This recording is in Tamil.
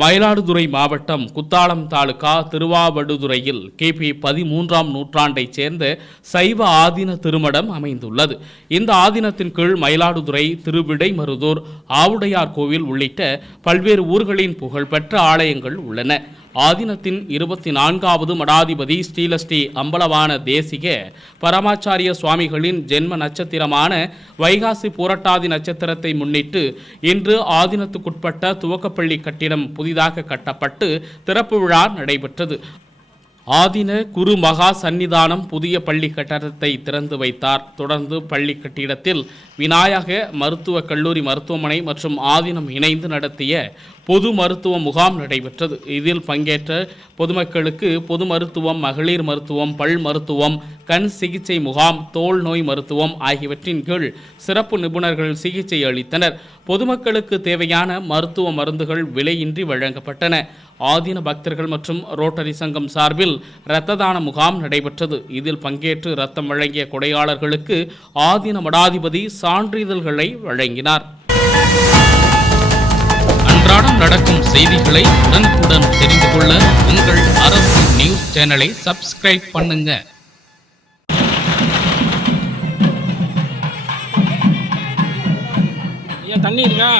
மயிலாடுதுறை மாவட்டம் குத்தாலம் தாலுகா திருவாவடுதுறையில் கிபி 13ஆம் நூற்றாண்டைச் சேர்ந்த சைவ ஆதீன திருமடம் அமைந்துள்ளது. இந்த ஆதீனத்தின் கீழ் மயிலாடுதுறை, திருவிடைமருதூர், ஆவுடையார் கோவில் உள்ளிட்ட பல்வேறு ஊர்களின் புகழ்பெற்ற ஆலயங்கள் உள்ளன. ஆதீனத்தின் 24வது மடாதிபதி ஸ்ரீலஸ்ரீ அம்பலவான தேசிக பரமாச்சாரிய சுவாமிகளின் ஜென்ம நட்சத்திரமான வைகாசி பூரட்டாதி நட்சத்திரத்தை முன்னிட்டு இன்று ஆதீனத்துக்குட்பட்ட துவக்கப்பள்ளி கட்டிடம் புதிதாக கட்டப்பட்டு திறப்பு விழா நடைபெற்றது. ஆதீன குரு மகா சன்னிதானம் புதிய பள்ளி கட்டடத்தை திறந்து வைத்தார். தொடர்ந்து பள்ளி கட்டிடத்தில் விநாயக மருத்துவக் கல்லூரி மருத்துவமனை மற்றும் ஆதீனம் இணைந்து நடத்திய பொது மருத்துவ முகாம் நடைபெற்றது. இதில் பங்கேற்ற பொதுமக்களுக்கு பொது மருத்துவம், மகளிர் மருத்துவம், பல் மருத்துவம், கண் சிகிச்சை முகாம், தோல் நோய் மருத்துவம் ஆகியவற்றின் கீழ் சிறப்பு நிபுணர்கள் சிகிச்சை அளித்தனர். பொதுமக்களுக்கு தேவையான மருத்துவ மருந்துகள் விலையின்றி வழங்கப்பட்டன. ஆதீன பக்தர்கள் மற்றும் ரோட்டரி சங்கம் சார்பில் இரத்த தான முகாம் நடைபெற்றது. இதில் பங்கேற்று இரத்தம் வழங்கிய கொடையாளர்களுக்கு ஆதீன மடாதிபதி சான்றிதழ்களை வழங்கினார். அன்றாடம் நடக்கும் செய்திகளை உடனுக்குடன் தெரிந்து கொள்ள உங்கள் அரசு நியூஸ் சேனலை சப்ஸ்கிரைப் பண்ணுங்க. தண்ணி இருக்கா?